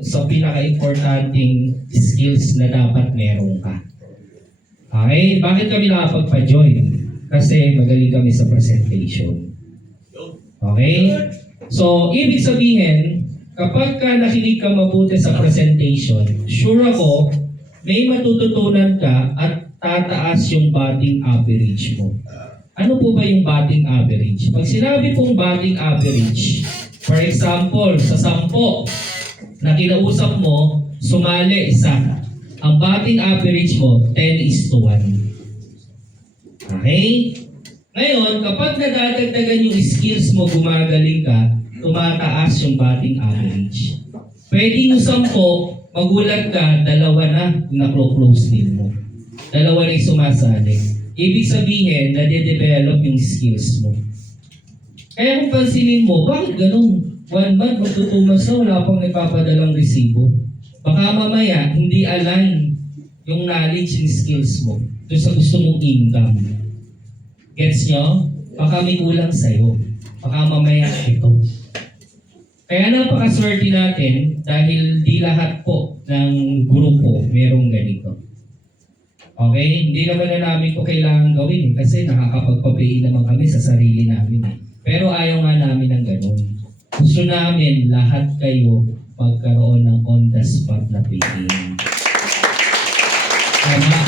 sa pinaka-importanting skills na dapat meron ka. Okay? Bakit kami nakapagpa-join? Kasi magaling kami sa presentation. Okay? So, ibig sabihin, kapag ka nakinig ka mabuti sa presentation, sure ako, may matututunan ka at tataas yung batting average mo. Ano po ba yung batting average? Pag sinabi pong batting average, for example, sa 10 na kinausap mo, sumali isa. Ang batting average mo, 10:1. Okay? Ngayon, kapag nadadagdagan yung skills mo, gumagaling ka, tumataas yung batting average. Pwede yung 10, magulat ka, 2 na na-close din mo. 2 na yung sumasali. Ibig sabihin, nade-develop yung skills mo. Kaya kung pansinin mo, bakit ganun? 1 month, magto 2 months na, wala pang nagpapadalang resibo. Baka mamaya, hindi align yung knowledge and skills mo doon sa gusto mong income. Gets nyo? Baka may kulang sa'yo. Baka mamaya ito. Kaya napakaswerte natin dahil di lahat po ng grupo merong ganito. Okay? Hindi naman na namin ko kailangan gawin kasi nakakapagpapain naman kami sa sarili namin. Pero ayaw nga namin ng ganun. Gusto namin lahat kayo magkaroon ng on-the-spot na paying.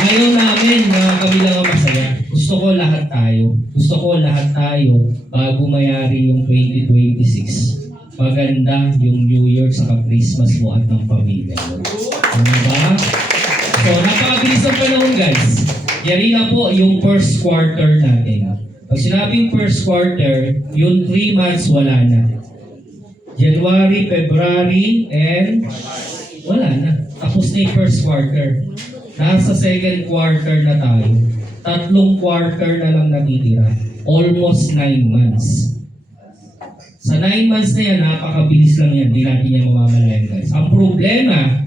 Ayaw namin na kami lang ang masaya. Gusto ko lahat tayo. Gusto ko lahat tayo bago mayari yung 2026. Maganda yung New Year sa Christmas mo at ng pamilya mo. Diba? So, napakabilis ang panahon guys. Yari na po yung first quarter natin. Pag sinabing first quarter, yung 3 months wala na. January, February, and wala na. Tapos na yung first quarter. Nasa second quarter na tayo. 3 quarter na lang natitira. Almost 9 months. Sa 9 months na yan, napakabilis lang yan. Di natin yan mamamalayan guys. Ang problema,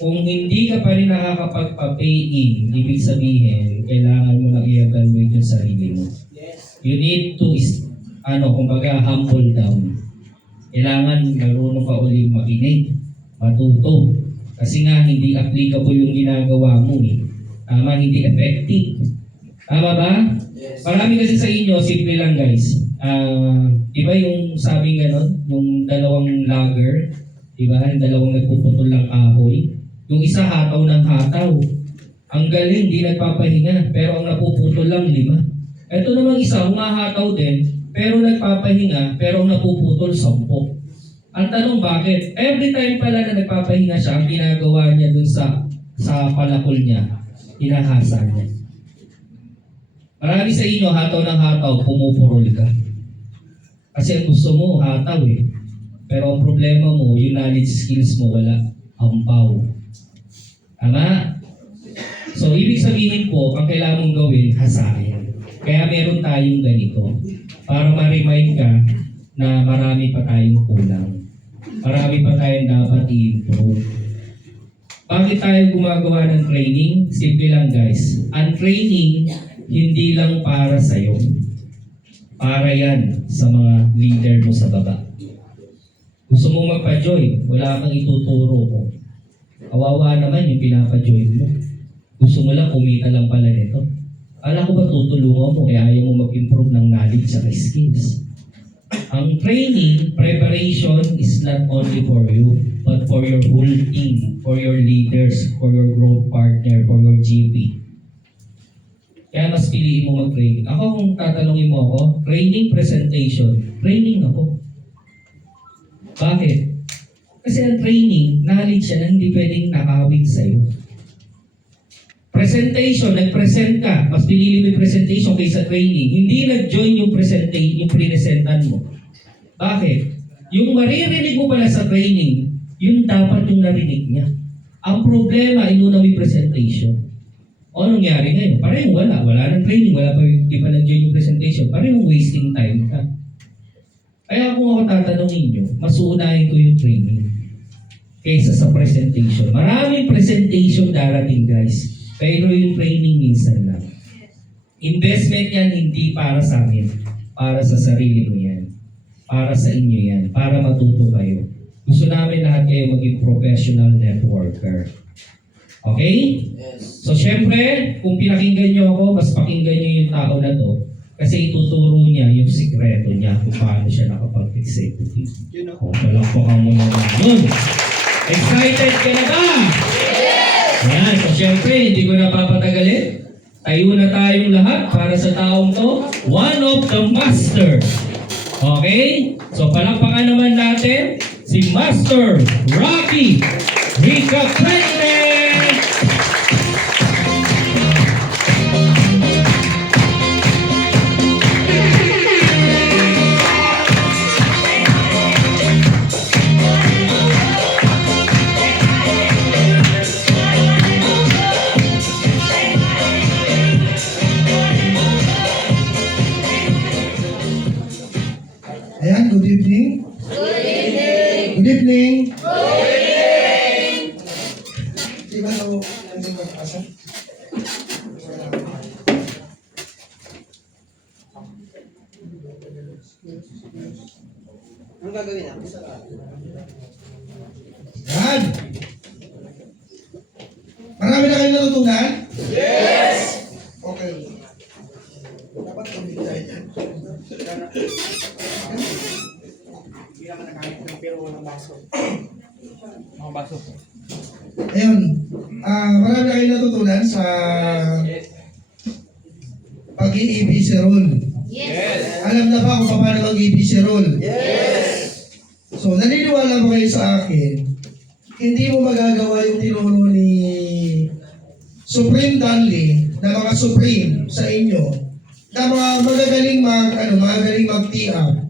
kung hindi ka pa rin nakakapagpa-pay-in, ibig sabihin, kailangan mo lang i-evaluate yung sarili mo. You need to, kumbaga, humble down. Kailangan marunong ka ulit makinig, matuto. Kasi nga, hindi applicable yung ginagawa mo eh. Tama, hindi effective. Tama ba? Yes. Marami kasi sa inyo, simple lang guys. Diba yung sabi gano'n, yung 2 logger, diba? Yung 2 nagpuputol ng kahoy. Yung isa hataw ng hataw. Ang galing, di nagpapahinga, pero ang napuputol lang 5. Ito namang isa, humahataw din, pero nagpapahinga, pero ang napuputol 10. Ang tanong bakit? Every time pala na nagpapahinga siya, ang ginagawa niya dun sa palakol niya, hinahasa niya. Marami sa inyo, hataw ng hataw, pumupurol ka. Kasi ang gusto mo, hataw eh. Pero ang problema mo, yung knowledge skills mo, wala. Ampaw. Tama? So, ibig sabihin po, ang kailangan mong gawin, hasain. Kaya meron tayong ganito. Para ma-remind ka na marami pa tayong kulang. Marami pa tayong dapat i-improve. Bakit tayo gumagawa ng training? Simple lang guys. Ang training, hindi lang para sa'yo. Para yan sa mga leader mo sa baba. Gusto mo magpa-join, wala kang ituturo ko. Kawawa naman yung pinapa-join mo. Gusto mo lang kumita lang pala nito. Alam ko ba tutulungan mo kaya ayaw mo mag-improve ng knowledge sa skills? Ang training, preparation is not only for you, but for your whole team, for your leaders, for your growth partner, for your GP. Kaya mas piliin mo mag-training. Ako kung tatanungin mo ako, training, presentation, training ako. Bakit? Kasi ang training, knowledge siya na hindi pwedeng nakawin sa'yo. Presentation, nag-present ka, mas pinili mo yung presentation kaysa training. Hindi nag-join yung presentation, yung pre-presentan mo. Bakit? Yung maririnig mo pala sa training, yun dapat yung narinig niya. Ang problema, inuna mo yung presentation. O anong nangyari ngayon? Parang wala ng training, wala pa, di pa nag-join yung presentation. Parang wasting time ka. Kaya kung ako tatanungin nyo, mas uunahin ko yung training kaysa sa presentation. Maraming presentation darating guys. Pero yung training minsan lang. Investment yan hindi para sa amin. Para sa sarili mo yan. Para sa inyo yan. Para matuto kayo. Gusto namin lahat kayo maging professional networker. Okay? Yes. So, syempre, kung pinakinggan nyo ako, mas pakinggan nyo yung tao na to. Kasi ituturo niya yung sikreto niya kung paano siya nakapag-executive. You know. O, palakpakan mo naman yun. Excited ka na ba? Ayan, so syempre, hindi ko na papatagalin. Tayo na tayong lahat para sa taong to, one of the master. Okay? So palakpakan naman natin si Master Rocky Rica Prende! Ayan, good evening. Good evening. Good evening. Good evening. Di ba ako nandun magpasa? Anong gagawin natin? Yan. Marami na kayong natutunan? Yes! Okay. Dapat tumig tayo yan. Hindi naman nagamit ng pero walang baso. Mga baso. Ayun. Marami na kayong natutunan sa pag-i-ABC rule. Yes. Alam na ba kung paano mag-ABC rule? Yes. So, naniniwala ba kayo sa akin, hindi mo magagawa yung tinuro ni Supreme Danley na mga Supreme sa inyo na mga magagaling magagaling mag-PR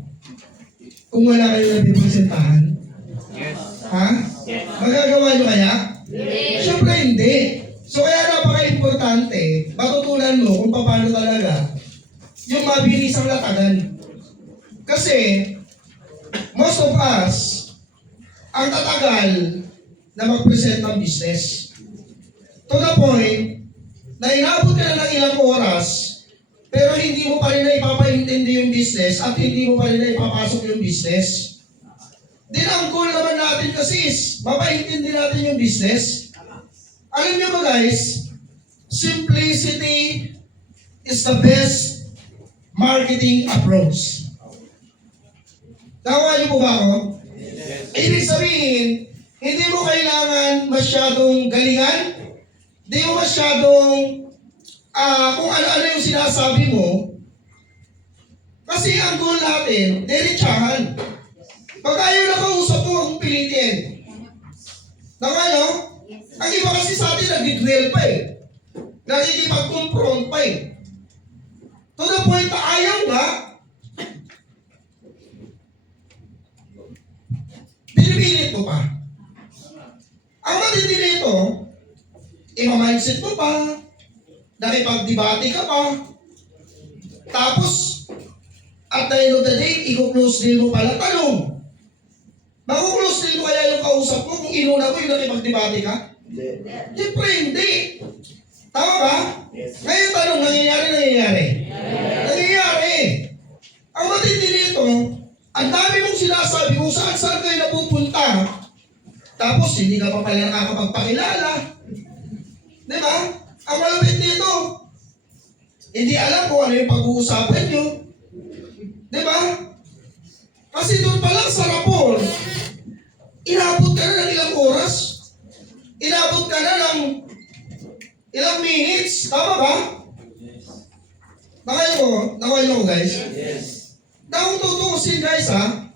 kung wala kayo napipresentahan? Yes. Ha? Magagawa nyo kaya? Siyempre hindi. So kaya napaka-importante, matutunan mo kung paano talaga yung mabilis ang latagan. Kasi, most of us, ang tatagal na mag-present ng business. To the point, na inabot ka na ng ilang oras, pero hindi mo pa rin na ipapaintindi yung business at hindi mo pa rin na ipapasok yung business. Then ang goal naman natin kasi is, mapaintindi natin yung business. Alam niyo ba guys, simplicity is the best marketing approach. Nakuha niyo po ba ako? Ibig sabihin, hindi mo kailangan masyadong galingan, hindi mo masyadong kung ano-ano yung sinasabi mo, kasi ang goal natin, diretsahan. Pag ayaw na kausap mo, huwag pilitin. Nakayo? Ang iba kasi sa atin, nag-dwell pa eh. Nakikipag-confront pa eh. To the point na ayaw nga, pinipilit mo pa. Ang matindi nito, ima-mindset mo pa, nakipag-debate ka pa, tapos, at the end of the day, i-close deal mo pala, tanong. Maku-close deal mo kaya yung kausap mo kung inuna mo yung nakipag-debate ka? Siyempre, hindi. Tama ba? Ngayon tanong, nangyayari? Nangyayari. Ang matindi nito, ang dami mong sinasabi kung saan kayo napupunta, tapos hindi ka pa pala nakakapagpakilala. Di ba? Ang malapit dito, hindi alam kung ano yung pag-uusapan nyo. Di ba? Kasi doon pa lang sa rapor, inabot ka na ng ilang oras. Inabot ka na ng ilang minutes. Tama ba? Nakayo ko guys? Yes. Kung tutuusin guys ha,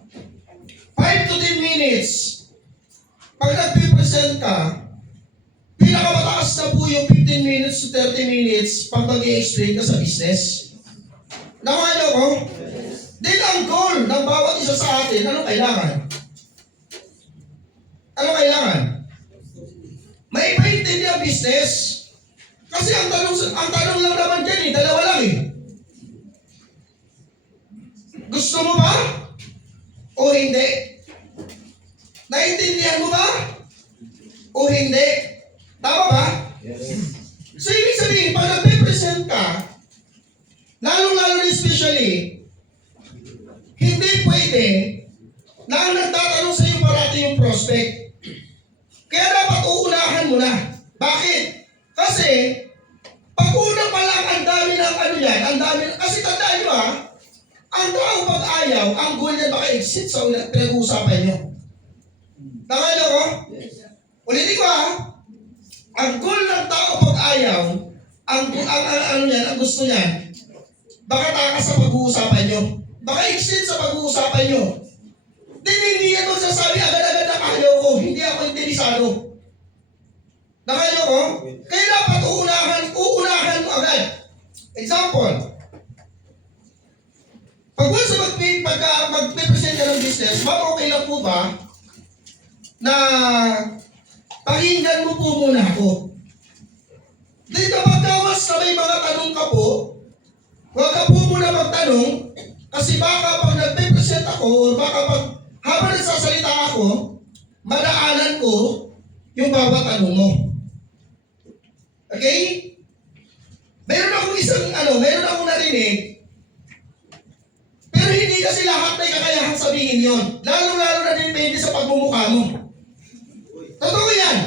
5 to 10 minutes. Pag nagpipresent ka, pinakamataas na po yung 15 minutes to 30 minutes pag mag-i-explain ka sa business. Nakayo ko? Then ang goal ng bawat isa sa atin, anong kailangan? Anong kailangan? May ipaintindi ang business. Kasi ang tanong lang naman dyan dalawa lang eh. Gusto mo ba? O hindi? Naintindihan mo ba? O hindi? Tama ba? Yes. So ibig sabihin, pag nagpe-present ka, lalong-lalo na especially, hindi pwede na ang nagtatanong sa iyo parati yung prospect. Kaya dapat uunahan mo na. Bakit? Kasi, pag una pa lang, ang dami ng ano yan, ang dami, kasi tandaan nyo ang tao pag ayaw, ang goal niya maka-exit sa pinag-uusapan nyo. Nakala ko? Ulitin ko ang goal ng tao pag ayaw, ang gusto niya, baka takas sa pag-uusapan nyo. Baka exit sa pag-uusapan nyo. Hindi yan doon sasabi agad-agad na ayaw ko, hindi ako interesado. Nakala ko? Kaya dapat uunahan mo agad. Example, pag once mag-present ka ng business, ma'am, okay lang po ba na pakinggan mo po muna ako? Dito pagkawas na may mga tanong ka po, huwag ka po muna magtanong kasi baka pag nagpe-present ako o baka pag habang nagsasalita ako, madaanan ko yung bawat tanong mo. Okay? Meron akong narinig, pero hindi kasi lahat may kakayahang sabihin yon. Lalo-lalo na depende sa pagmumukha mo. Totoo yan.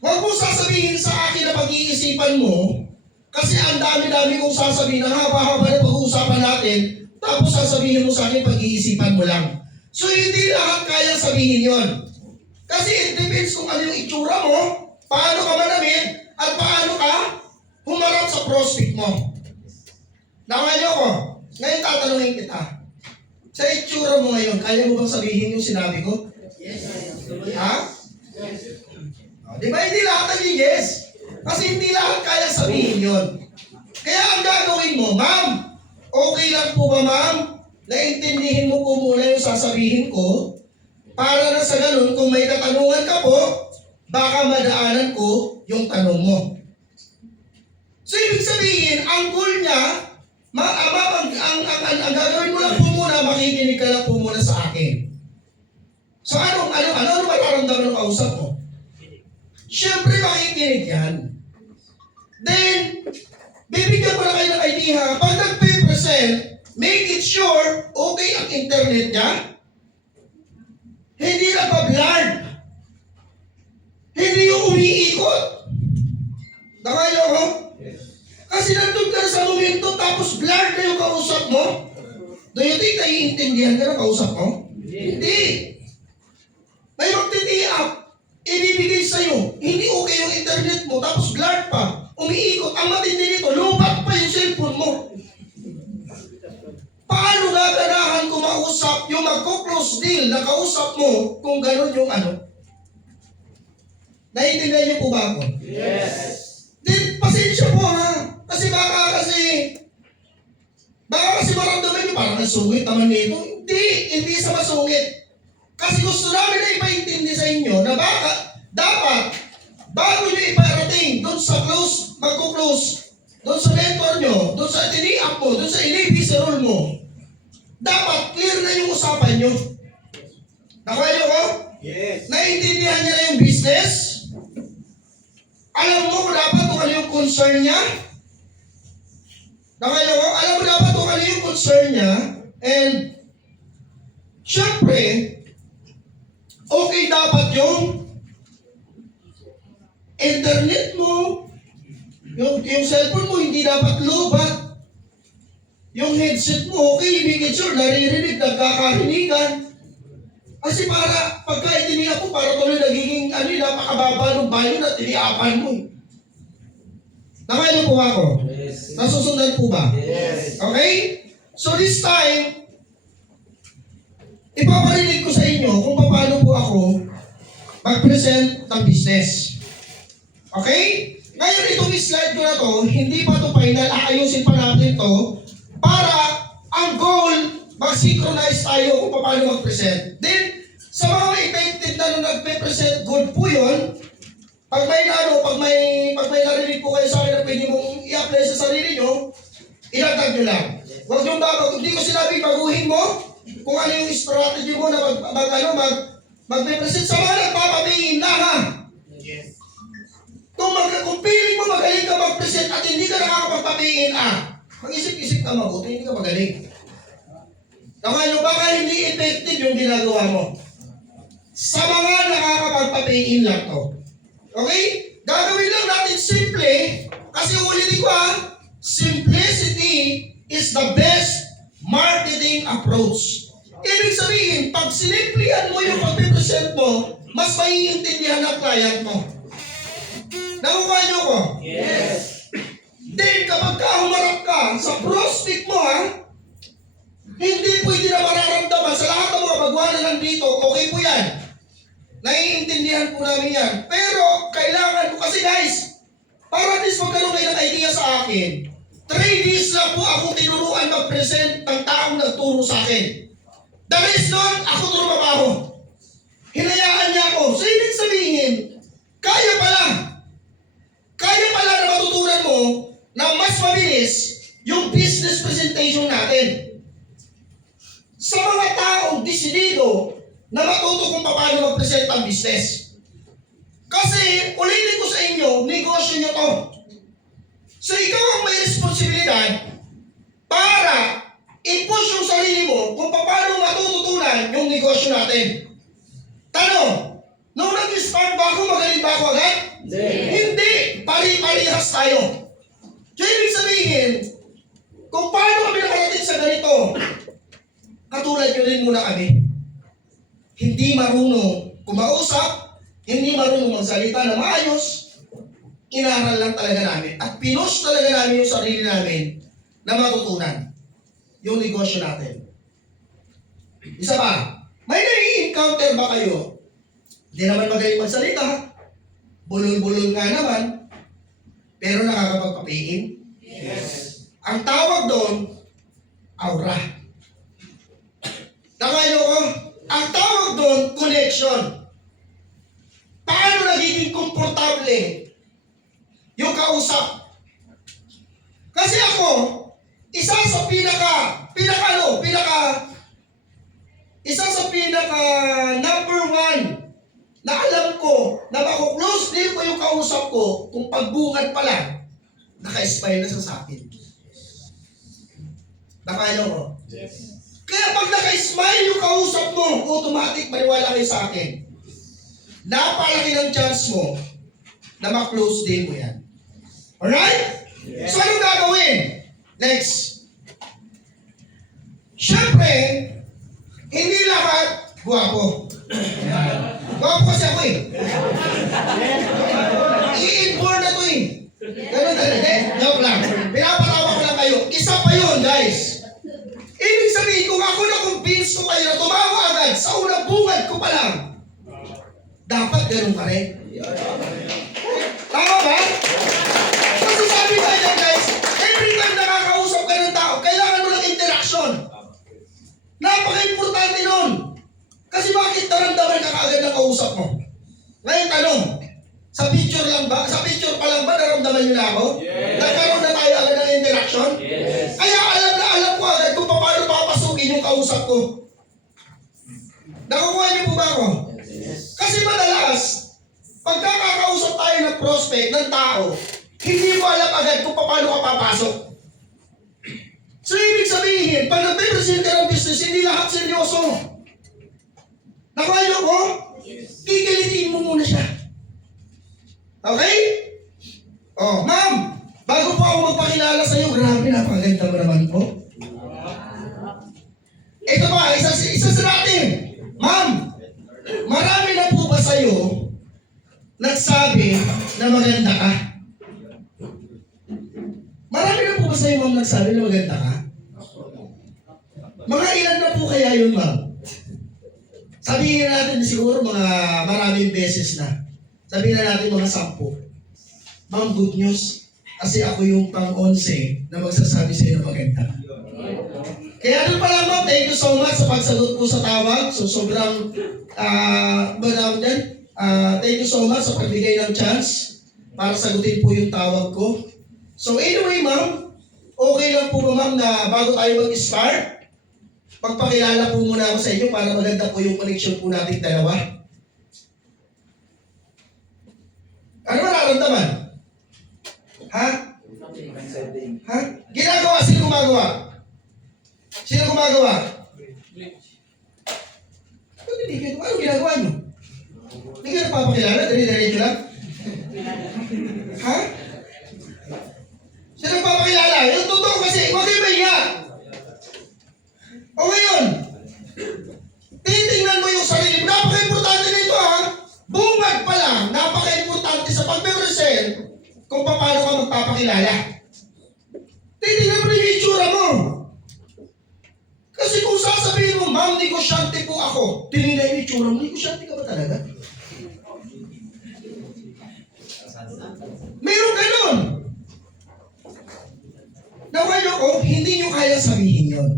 Huwag mo sasabihin sa akin na pag-iisipan mo, kasi ang dami-dami kong sasabihin, ang haba-haba na pag-uusapan natin, tapos sasabihin mo sa akin pag-iisipan mo lang. So hindi lahat kayang sabihin yon. Kasi it depends kung ano yung itsura mo, paano ka manamit, at paano ka humarap sa prospect mo. Nakanyo ko, ngayon tatanungin kita, sa itsura mo ngayon, kaya mo bang sabihin yung sinabi ko? Yes. Ha? Di ba hindi lahat naging yes? Kasi hindi lahat kaya sabihin yon. Kaya ang gagawin mo, ma'am, okay lang po ba ma'am? Naintindihin mo po muna yung sasabihin ko para na sa ganun, kung may katanungan ka po, baka madaanan ko yung tanong mo. So ibig sabihin, ang goal niya, ang gagawin mo lang po muna, makikinig ka lang po muna sa akin. So ano mararamdaman ng kausap mo? Siyempre makikinig yan. Then, bibigyan ko na kayo ng idea. Pag nag-present, make it sure, okay ang internet niya. Hindi na pa-blurred. Hindi yung umiikot. Nakayo ko? Kasi nandun ka na sa momento, tapos blurred na yung kausap mo. Do you think naiintindihan ka ng kausap mo? Hindi. May magtitiap. Ibibigay sa'yo, hindi okay yung internet mo, tapos blurred pa, umiikot. Ang matindi nito, lubat pa yung cellphone mo. Paano gaganahan kung mausap yung magko-close deal na kausap mo kung gano'n yung ano? Naiintindihan niyo po ba ako? Yes. Then, pasensya po kasi baka maramdaman niyo parang nasungit naman nito. Hindi sa masungit. Kasi gusto namin na ipaintindi sa inyo na baka, dapat, bago nyo iparating doon sa magko-close, doon sa mentor nyo, doon sa tiniap mo, doon sa inibis role mo, dapat clear na yung usapan nyo. Nakuha nyo ko? Yes. Naiintindihan niya na yung business? Alam mo kung dapat kung ano yung concern niya? Nakuha nyo ko? Alam mo dapat kung ano yung concern niya? And, syempre, okay dapat yung internet mo, yung cellphone mo, hindi dapat lobat. Yung headset mo, okay, make sure, naririnig, nagkakarinigan. Kasi para, pagka itiniap mo, para tuloy nagiging, napakababa ng bayo na tiniapan mo. Nakaya po ako? Yes. Nasusundan po ba? Yes. Okay? So this time, ipaparinig ko sa inyo kung paano po ako mag-present ng business. Okay? Ngayon itong slide ko na to, hindi pa to final, aayusin pa natin to para ang goal, mag-synchronize tayo kung paano mag-present. Then, sa mga effective na nung nagpe-present, good po yun. Pag may narinig po kayo sa akin na pwede mong i-apply sa sarili nyo, ilatag nyo lang. Huwag nyo hindi ko sinabing baguhin mo kung ano yung strategy mo na magpe-present sa mga nagpapabingin na Yes. Kung feeling mo magaling ka mag-present at hindi ka nakakapagpabingin mag-isip-isip ka mabuti, hindi ka magaling. Nakuha nyo, baka hindi effective yung ginagawa mo. Sa mga nakakapagpa-pay-in lang to. Okay? Gagawin lang natin simple, kasi ulitin ko simplicity is the best marketing approach. Ibig sabihin, pag sinimplihan mo yung pag-present mo, mas maiintindihan ng client mo. Nakuha nyo ko? Yes. Then, kapag humarap ka sa prospect mo, hindi pwede na mararamdaman sa lahat ng mga bagwa na nandito, okay po yan. Naiintindihan po namin yan. Pero, kailangan po, kasi guys, para at least magkaroon kayo ng idea sa akin, 3 days lang po akong tinuruan mag-present ng taong nagturo sa akin. The rest nun, ako turumabaho. Hinayaan niya ako. So, ibig sabihin, kaya pala na matutunan mo na mas mabilis yung business presentation natin. Sa mga taong desidido na matuto kung paano mag-present ang business. Kasi, ulitin ko sa inyo, negosyo nyo to. So, ikaw ang may responsibilidad para i-push yung sarili mo kung paano matututunan yung negosyo natin. Tanong, nung nag-start ba ako, magaling ba ako agad? Hindi. Pari-parihas tayo. So, ibig sabihin, kung paano kami nakarating sa ganito, katulad nyo rin muna kami. Hindi marunong kumausap, hindi marunong magsalita na maayos, inaral lang talaga namin. At pinush talaga namin yung sarili namin na matutunan yung negosyo natin. Isa pa, may nai-encounter ba kayo? Hindi naman magaling magsalita, bulol-bulol nga naman, pero nakakapagpapiin? Yes. Ang tawag doon, aura. Nakayo ko, ang tawag doon, connection. Paano nagiging komportable yung kausap? Kasi ako, isa sa number 1 na alam ko na makuklose deal ko yung kausap ko kung pagbungad pa lang, naka-smile na sa akin. Nakayo ko. Yes. Kaya pag naka-smile yung kausap mo, automatic maniwala kayo sa akin. Napalaki ng chance mo na ma-close deal mo yan. Alright? Yes. So, anong gagawin? Next. Siyempre, hindi lahat gwapo. Gwapo kasi ako I-inborn na to Ganun talaga. Joke lang. Pinapatawa ko lang kayo. Isa pa yun, guys. Ibig sabihin, kung ako na-convince ko kayo na tumawa agad sa unang bungad ko pa lang, dapat ganun ka rin. Tama ba? Kasi sabi ba yan, guys, every time nakakausap ka ng tao, kailangan mo ng interaction. Napaka-importante nun. Kasi bakit naramdaman ka kaagad ng kausap mo? Ngayon tanong, sa picture pa lang ba naramdaman nyo na ako? Yes. Nagkaroon na tayo agad ng interaction? Yes. Kaya alam ko agad kung paano papasukin yung kausap ko. Nakukuha niyo po ba ako? Yes. Kasi madalas, pagkakausap tayo ng prospect, ng tao, hindi mo alam agad kung paano ka papasok. So, ibig sabihin, pag nagpe-present ka ng business, hindi lahat seryoso. Nakuha niyo ko? Kikilitiin mo muna siya. Okay? Oh, ma'am, bago po ako magpakilala sa iyo, grabe, napakaganda mo naman po. Ito pa, isa sa natin. Ma'am, marami na po ba sa iyo nagsabi na maganda ka? Marami na po ba sa iyo, ma'am, nagsabi na maganda ka? Mga ilan na po kaya yun, ma'am? Sabihin na natin siguro mga maraming beses na. Sabihin na natin mga 10. Ma'am, good news. Kasi ako yung pang-11 na magsasabi sa iyo na maganda. Kaya doon pala ma'am, thank you so much sa pagsagot po sa tawag. So sobrang, thank you so much sa pagbigay ng chance para sagutin po yung tawag ko. So anyway ma'am, okay lang po ba ma'am na bago tayo mag-start, pagpakilala po muna ako sa inyo para maganda po yung connection po nating dalawa. Ano mararamdaman? Ha? Ha? Ginagawa? Sino gumagawa? Sino gumagawa? nagpapakilala? Dire-diretso lang? Ha? Sino nagpapakilala? Yung totoo kasi, huwag kayo mahiya. O ngayon, titingnan mo yung sarili. Napaka-importante nito ha. Bungad pa lang, napaka-importante sa pag-represent kung paano ka magpapakilala. Titingnan mo na yung itsura mo. Kasi kung sasabihin mo, ma'am, negosyante po ako, tinignan yung itsura mo, negosyante ka ba talaga? Meron ganun. Nawayo ko, hindi nyo kaya sabihin yon.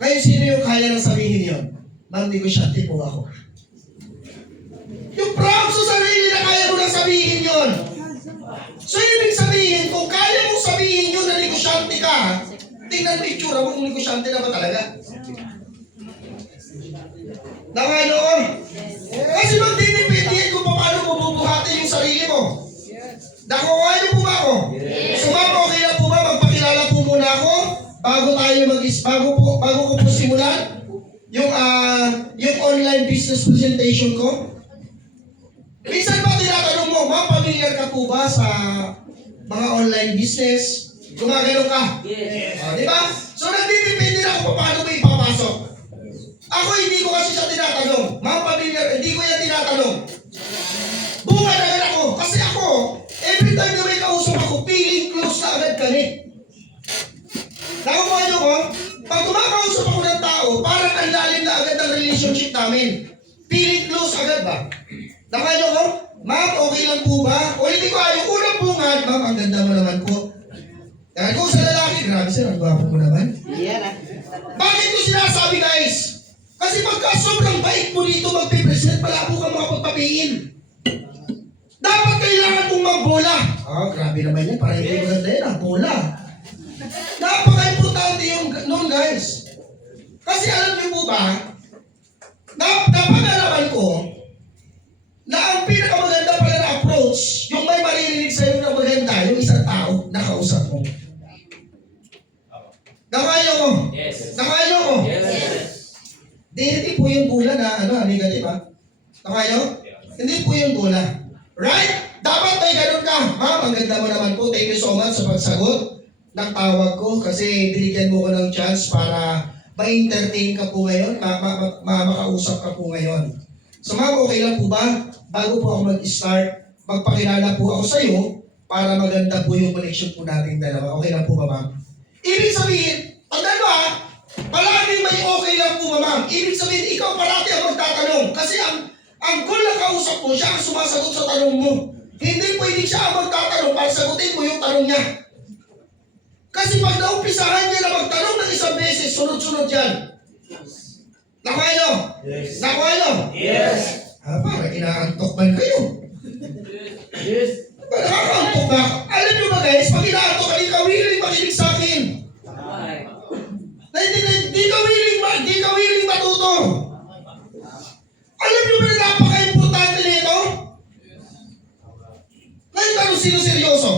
Ngayon, sino yung kaya nang sabihin yon? Ma'am, negosyante po ako. Yung proud sa sarili na kaya mo nang sabihin yon. So, ibig sabihin, kung kaya mong sabihin yun na negosyante ka, tingnan mo yung itsura mo kung negosyante na ba talaga. Nawayo ko? Kasi magdidepende kung paano mo bubuhatin yung sarili mo. Nakuha niyo po ba ako? So, ma'am, okay na po ba? Magpakilala po muna ako bago ko po simulan yung online business presentation ko. Minsan ba tinatanong mo, ma'am, familiar ka po ba sa mga online business? Gumagano ka? Yes. Di ba? So, nagdidepende na kung paano mo ipapasok. Ako, hindi ko kasi siya tinatanong. Ma'am, familiar, hindi ko yan tinatanong. Bunga na agad ako. Kasi ako, every time na may kausap ako, feeling close na agad kami. Nakukuha niyo ko? Pag kumakausap ako ng tao, parang ang lalim na agad ng relationship namin. Feeling close agad ba? Nakuha niyo ko? Ma'am, okay lang po ba? O hindi ko ayaw. Unang bungad, ma'am, ang ganda mo naman po. Dahil kung sa lalaki, grabe sir, ang gwapo mo naman. Yan ah. Bakit ko sinasabi guys? Kasi pagka sobrang bait mo dito magpipresent, malabo ka makapagpapiin. Dapat kailangan mong magbola. Grabe naman yan. Parang hindi maganda yan. Bola. Napaka-importante yung noon guys. Kasi alam niyo po ba, napag-alaman ko na ang pinakamaganda pala na approach, yung may maririnig sa'yo na maganda, yung isang tao na kausap mo. Nakayo ko. Yes. Nakayo ko. Yes. Hindi po yung bola na negative ha. Nakayo? Hindi po yung bola. Right? Dapat may ganun ka. Ma'am, ang ganda mo naman po. Thank you so much sa pagsagot ng tawag ko kasi binigyan mo ko ng chance para ma-entertain ka po ngayon, makausap ka po ngayon. So ma'am, okay lang po ba? Bago po ako mag-start, magpakilala po ako sa iyo para maganda po yung connection po natin dalawa. Okay lang po ba ma'am? Ibig sabihin, tandaan mo ha, palaging may okay lang po ma'am. Ibig sabihin, ikaw parati ang magtatanong kasi ang goal na kausap mo, siya ang sumasagot sa tanong mo. Hindi pwede siya ang magtatanong para sagutin mo yung tanong niya. Kasi pag naumpisahan niya na magtanong ng isang beses, sunod-sunod yan. Nakuha niyo? Yes. Nakuha niyo? Yes. Parang inaantok man kayo. Yes. Nakakaantok ba? Alam niyo ba guys, pag inaantok ka, di ka willing makinig sa akin. Di ka willing matuto. Alam niyo ba na napaka-importante nito? Ngayon tanong sino seryoso?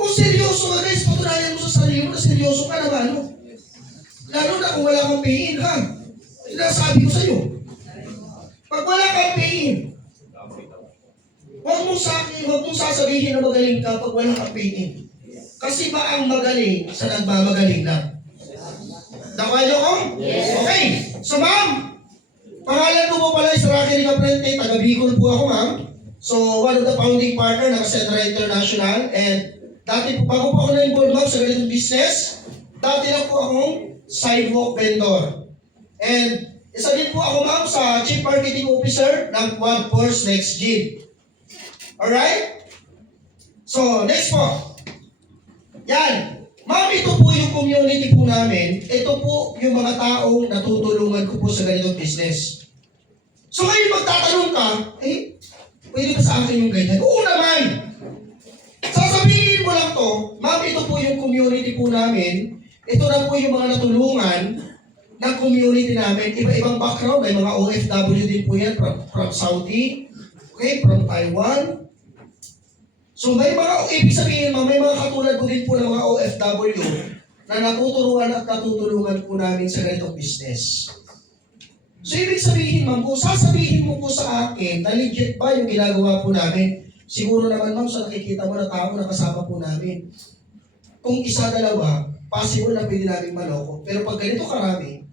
Kung seryoso ka guys, patunayan mo sa sarili mo na seryoso ka naman. Lalo na kung wala kang pain, ha? Sinasabi ko sa'yo. Pag wala kang pain, huwag mong sasabihin na magaling ka pag wala kang pain. Kasi ba ang magaling sa nagmamagaling lang? Nakuha niyo ko? Yes. Okay. So ma'am, pangalan ko po pala is Rocky Ricaprente, taga Bicol po ako ma'am. So one of the founding partner ng Cassandra International and dati po, bago po ako na-involve ma'am sa ganitong business, dati lang po akong sidewalk vendor. And isa din po ako ma'am sa Chief Marketing Officer ng Quad Force Next Gen. Alright? So, next po. Yan. Ma'am, ito po yung community po namin. Ito po yung mga taong natutulungan ko po sa ganitong business. So, ngayon magtatanong ka, pwede ba sa akin yung ganyan? Oo naman! Sasabihin mo lang to, ma'am, ito po yung community po namin. Ito na po yung mga natulungan ng community namin. Iba-ibang background. May mga OFW din po yan from Saudi, okay, from Taiwan. So may mga, ibig sabihin ma'am, may mga katulad po din po ng mga OFW na natuturuan at natutulungan po namin sa ganitong business. So, ibig sabihin, ma'am, kung sasabihin mo po sa akin na legit ba yung ginagawa po namin, siguro naman, ma'am, sa nakikita mo na tao na kasama po namin. Kung isa, dalawa, possible na pwede namin maloko. Pero pag ganito karami,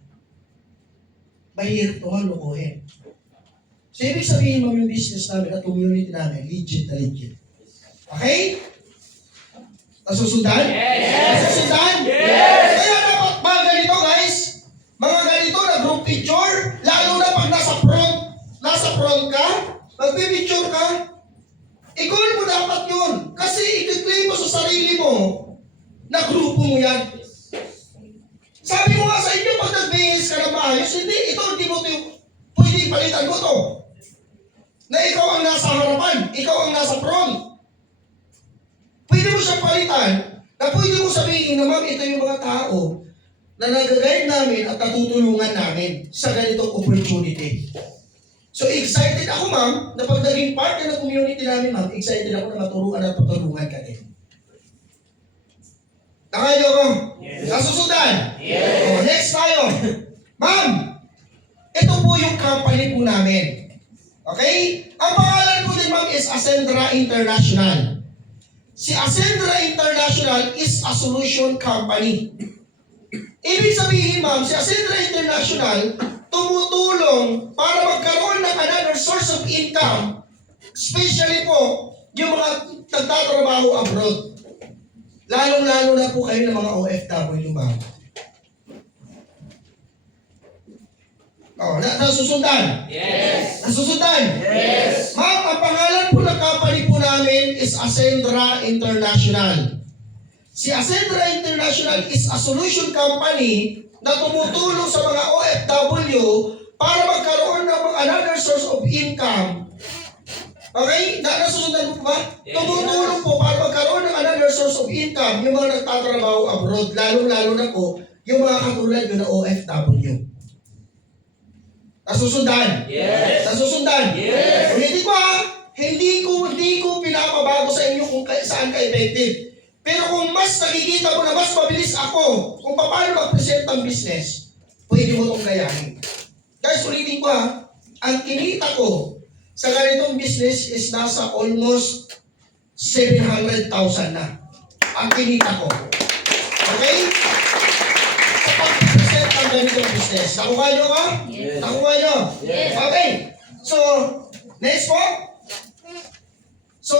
mahirap naman lokohin. So, ibig sabihin, ma'am, yung business namin at community namin, legit na legit. Okay? Nasusundan? Yes! Nasusundan? Yes! Kaya dapat mga ganito, guys, mga ganito na group picture, lalo na pag nasa front ka, magpipicture ka, i-goal mo dapat yun. Kasi i-claim mo sa sarili mo na grupo mo yan. Sabi ko nga sa inyo, pag nag-base ka na maayos, hindi mo ito, pwede palitan mo to. Na ikaw ang nasa harapan, ikaw ang nasa front. Pwede mo siyang palitan, na pwede mo sabihin na, ma'am, ito yung mga tao na nag-guide namin at natutulungan namin sa ganitong opportunity. So excited ako, ma'am, na pag naging part ng community namin, ma'am, excited ako na maturuan at patulungan ka din. Nakayo ko? Yes. Nasusundan? Yes. O, next tayo. Ma'am, ito po yung company po namin. Okay? Ang pangalan po din, ma'am, is Ascendra International. Si Ascendra International is a solution company. Ibig sabihin, ma'am, si Ascendra International tumutulong para magkaroon ng another source of income, especially po yung mga nagtatrabaho abroad. Lalong-lalo na po kayo ng mga OFW, ma'am. Nasusundan? Yes! Nasusundan? Yes! Ma'am, ang pangalan po ng company po namin is Ascendra International. Si Ascendra International is a solution company na tumutulong sa mga OFW para magkaroon ng another source of income. Okay? Nasusundan po ba? Yes. Tumutulong po para magkaroon ng another source of income yung mga nagtatrabaho abroad, lalong-lalo na po yung mga katulad nyo na OFW. Nasusundan? Yes! Nasusundan? Yes! Ulitin ko ha, hindi ko pinapabago sa inyo kung saan ka effective. Pero kung mas nakikita mo na mas mabilis ako kung paano mag-present ang business, pwede mo itong gayahin. Guys, ulitin ko ha, ang kinita ko sa ganitong business is nasa almost 700,000 na. Ang kinita ko. Okay? Sa pag-present ang ganitong business. Nakuha nyo ka? Yes. Nakuha nyo? Yes. Okay. So, next po. So,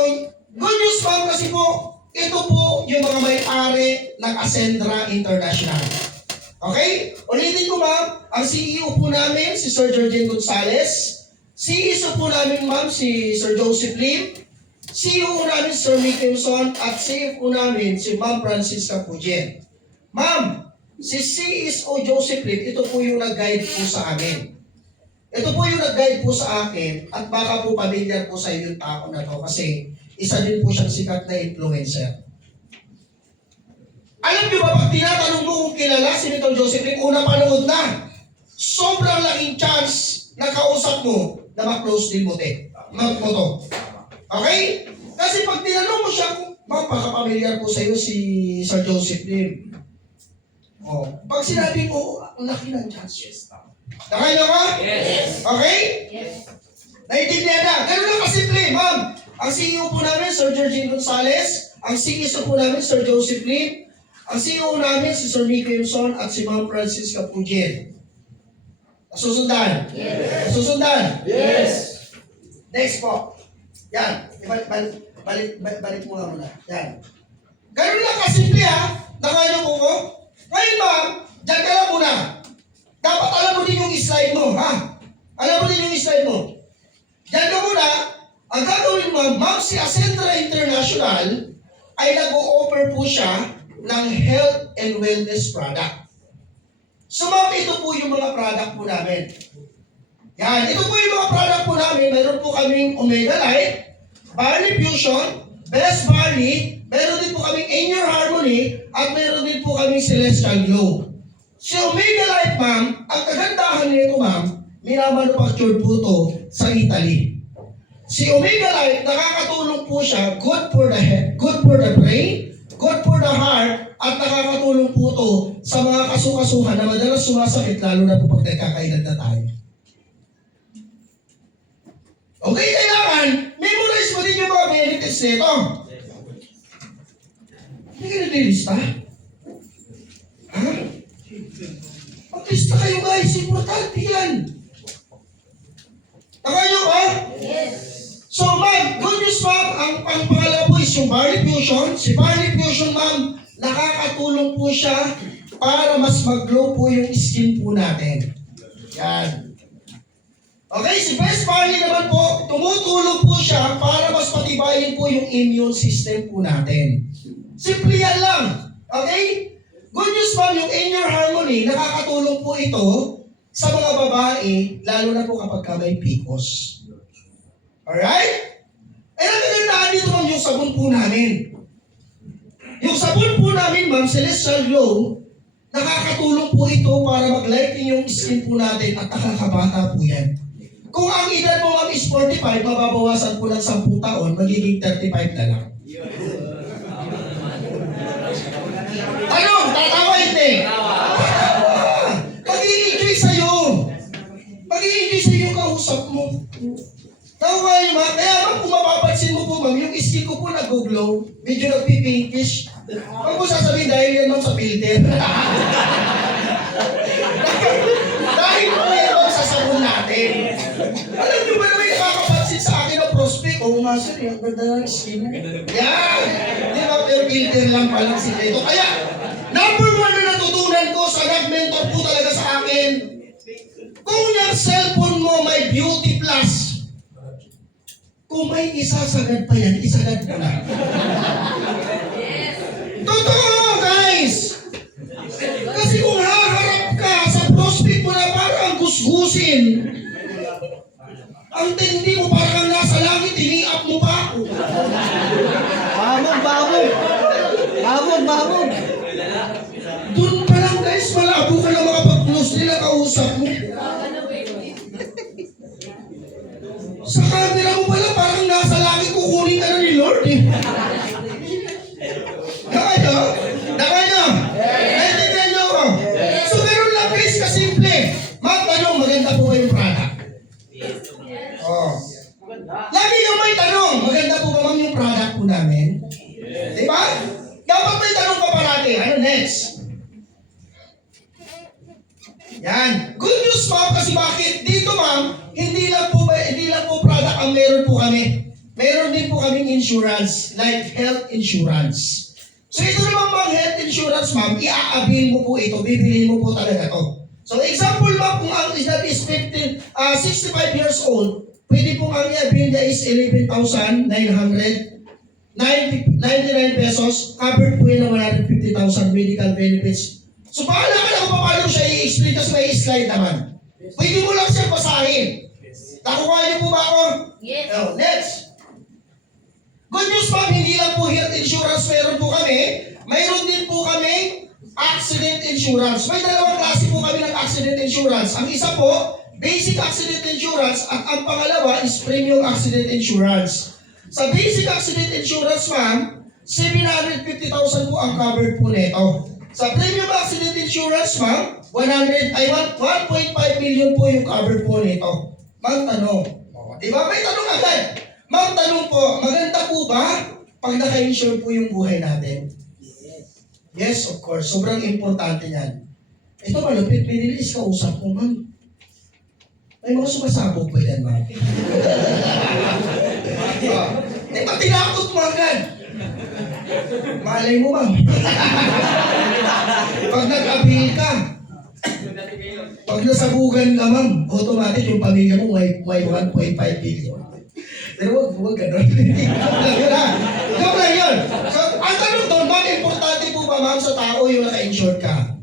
good news ma'am kasi po, ito po yung mga may-ari ng Ascendra International. Okay? Ulitin ko ma'am, ang CEO po namin, si Sir Georgine Gonzalez. CSO po namin ma'am, si Sir Joseph Lim. CEO po namin, Sir Mickelson. At CFO namin, si Ma'am Francisca Pujen. Ma'am, si CSO Joseph Lim, ito po yung nag-guide po sa amin. Ito po yung nag-guide po sa akin at baka po pamilyar po sa iyo yung tao na to kasi isa din po siyang sikat na influencer. Alam niyo ba, pag tinatanong mo kung kilala si Nito Joseph Lim, una panood na, sobrang laking chance na kausap mo na ma-close din mo to. Okay? Kasi pag tinanong mo siya, baka pamilyar po sa iyo si Sir Joseph Lim. Oh, pag sinabi mo, ang laki ng chance. Nakaya ka? Yes! Okay? Yes! Naintindihan na. Ganun lang kasimple, ma'am. Ang CEO po namin, Sir Georgine Gonzalez. Ang CSO po namin, Sir Joseph Lim. Ang CEO namin, si Sir Nico Yunson at si Ma'am Francisca Pujen. Nasusundan? Yes! Nasusundan? Yes! Next po. Yan. Balik mo nga muna. Yan. Ganun lang kasimple ha. Nakaya po ko. Ngayon ma'am, dyan ka lang muna. Dapat alam mo din yung slide mo, ha? Alam mo din yung slide mo. Diyan ka muna, ang gagawin mo, ma'am, si Ascendra International ay nag-o-offer po siya ng health and wellness product. So ma'am, ito po yung mga product po namin. Yan, ito po yung mga product po namin. Meron po kaming Omega Light, Barley Fusion, Best Barley, meron din po kaming In Your Harmony, at meron din po kaming Celestial Glow. Si Omega Light, ma'am, ang kagandahan nito, ma'am, minamanufactured po to sa Italy. Si Omega Light, nakakatulong po siya, good for the head, good for the brain, good for the heart, at nakakatulong po to sa mga kasukasuhan na madalas sumasakit, lalo na po pag nagkakaedad na tayo. purposes nito? Hindi ka naglilista? Ha? Maglista kayo guys, importante yan. Nakayo ba? So ma'am, good news ma'am, ang pangalawa po is yung Barley Fusion. Si Barley Fusion ma'am, nakakatulong po siya para mas mag-glow po yung skin po natin. Yan. Okay, si Best Barley naman po, tumutulong po siya para mas patibayin po yung immune system po natin. Simple yan lang. Okay? Good news ma'am, yung In Your Harmony, nakakatulong po ito sa mga babae, lalo na po kapag may PCOS. Alright? Eh, nagagandaan dito ma'am yung sabon po namin. Yung sabon po namin ma'am, Celestial Glow, nakakatulong po ito para mag-lighten yung skin po natin at nakakabata po yan. Kung ang edad mo ma'am is 45, mababawasan po ng 10 taon, magiging 35 na lang. Ano? Tatawa hindi? Mag-i-enjoy sa'yo. Mag-i-enjoy sa'yo yung kausap mo. Tawa niyo ma'am, kaya ma'am kung mapapansin mo po ma'am, yung skin ko po nag-glow, medyo nagpipinkish. Huwag mo sasabihin dahil yan ma'am sa filter. Dahil po yan ma'am sa sabon natin. Alam niyo ba na may nakakapansin sa akin na prospect? Oo nga sir, yung ganda ng skin. Yan! Di ba, pero filter lang palang sila ito. Kaya, number 1 na natutunan ko sa nag-mentor po talaga sa akin, kung yung cellphone mo may beauty plus, kung may isasagad pa yan, isagad mo na. Totoo, guys! Kasi kung haharap ka sa prospect mo na parang gusgusin, ang tindi mo parang nasa langit, tini-up mo pa ako. Babog! Doon pa lang guys, malabo ka na makapag-close nila kausap mo. Sa camera mo pala, parang nasa langit kukunin ka na ni Lord eh. Nakaya? Naintindihan niyo ako? So meron lang guys, kasimple. Ma'am, tanong, maganda po ba yung product? Oh. Lagi kang may tanong, maganda po ba ma'am yung product po namin? Di ba? Dapat may tanong ka parati. Ano next? Yan. Good news ma'am, kasi bakit? Dito ma'am, hindi lang po product ang meron po kami. Meron din po kaming insurance, like health insurance. So ito naman ma'am, health insurance ma'am, i-a-avail mo po ito, bibiliin mo po talaga to. So example ma'am, kung ang edad is 65 years old, pwede pong ang i-avail niya is 11,999 pesos, covered po yun ng 150,000 medical benefits. So paala ka na kung paano siya i-explain kasi may slide naman. Pwede mo lang siya basahin. Nakuha niyo po ba ako? Yes. Oh, next. Good news ma'am, hindi lang po health insurance meron po kami. Mayroon din po kami accident insurance. May dalawang klase po kami ng accident insurance. Ang isa po, basic accident insurance at ang pangalawa is premium accident insurance. Sa basic accident insurance ma'am, 750,000 po ang covered po nito. Sa premium accident insurance ma'am, 1.5 million po yung covered po nito. Ma'am, tanong. Di ba? May tanong agad. Ma'am, tanong po, maganda po ba pag naka-insure po yung buhay natin? Yes, of course. Sobrang importante yan. Ito malupit, may nilis kausap mo, ma'am. May mga sumasabog po yan, ma'am. Eh, pag tinakot mo agad. Malay mo, ma'am. Pag nag-appeal ka, pag nasabugan ka, ma'am, automatic yung pamilya mo may 1.5 billion. Pero huwag gano'n. Joke lang yun. So, ang tanong doon, ma'am, importante po ba, ma'am, sa tao yung naka-insured ka?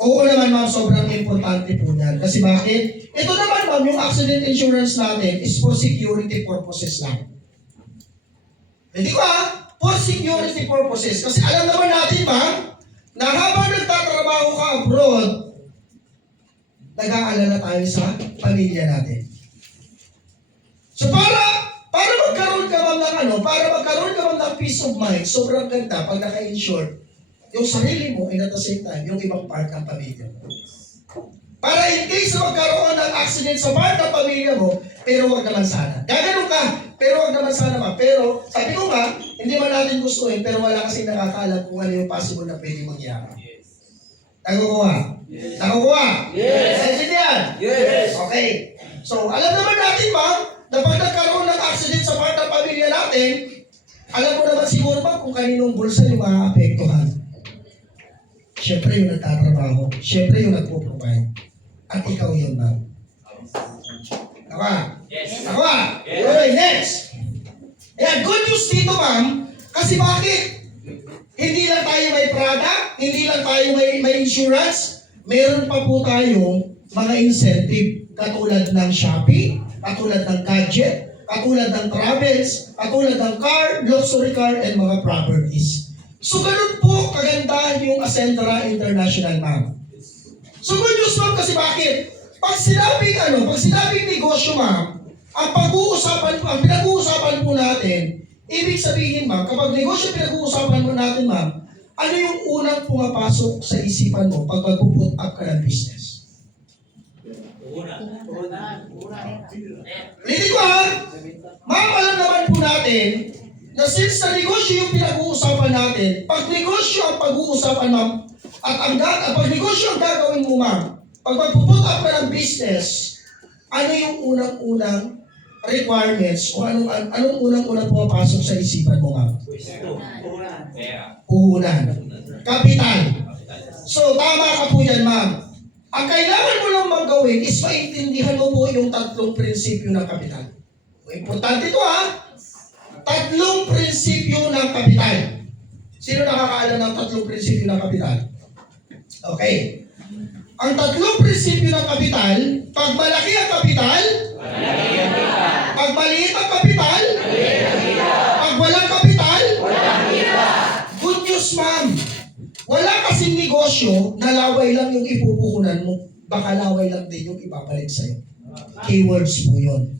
Oo naman, ma'am, sobrang importante po yan. Kasi bakit? Ito naman, ma'am, yung accident insurance natin is for security purposes lang. Hindi ko for security purposes. Kasi alam naman natin, ma'am, na habang nagtatrabaho ka abroad, nag-aalala tayo sa pamilya natin. So para magkaroon ka ma'am ng peace of mind, sobrang ganda pag naka-insured, yung sarili mo and at the same time, yung ibang part ng pamilya mo. Para in case na magkaroon ng accident sa part ng pamilya mo, pero wag naman sana. Gaganon ka, Pero wag naman sana ma'am. Pero sabi ko nga, hindi man natin gustuhin, pero wala kasing nakakaalam kung ano yung possible na pwede mangyari. Nakukuha? Nakukuha? Yes. Naintindihan? Yes. Okay. So, alam naman natin ma'am, na pag nagkaroon ng accident sa part ng pamilya natin, alam mo naman siguro ba kung kaninong bulsa yung maaapektuhan? Siyempre yung nagtatrabaho. Siyempre yung nagpo-provide. At ikaw yun, ma'am. Nakuha? Yes. Nakuha? Yes. Okay, next. Ayan, good news dito, ma'am. Kasi bakit? Hindi lang tayo may product, hindi lang tayo may insurance, meron pa po tayong mga incentive katulad ng Shopee, katulad ng gadget, katulad ng travels, katulad ng car, luxury car, and mga properties. So, ganun po kaganda yung Ascentra International, ma'am. So, good news, ma'am, kasi bakit? Pag sinabing negosyo, ma'am, ang pinag-uusapan po natin, ibig sabihin, ma'am, kapag negosyo pinag-uusapan mo natin, ma'am, ano yung unang pumapasok sa isipan mo pag mag-put up ka ng business? Ulitin ko ha, ma'am, alam naman po natin na since na negosyo yung pinag-uusapan natin, pag negosyo ang pag-uusapan, ma'am, at pag negosyo ang gagawin mo, ma'am, pag mag-put up ka ng business, ano yung unang-unang requirements o anong unang-unang pumapasok sa isipan mo, ma'am? Puhunan. Kapital. So, tama ka po yan, ma'am. Ang kailangan mo lang gawin is maintindihan mo po yung tatlong prinsipyo ng kapital. Importante ito ha. Tatlong prinsipyo ng kapital. Sino nakakaalam ng tatlong prinsipyo ng kapital? Okay. Ang tatlong prinsipyo ng kapital, pag malaki ang kapital, pag maliit ang kapital, pag walang kapital, good news, ma'am. Wala kasing negosyo na laway lang yung ipupuhunan mo. Baka laway lang din yung ibabalik sa'yo. Keywords po yun.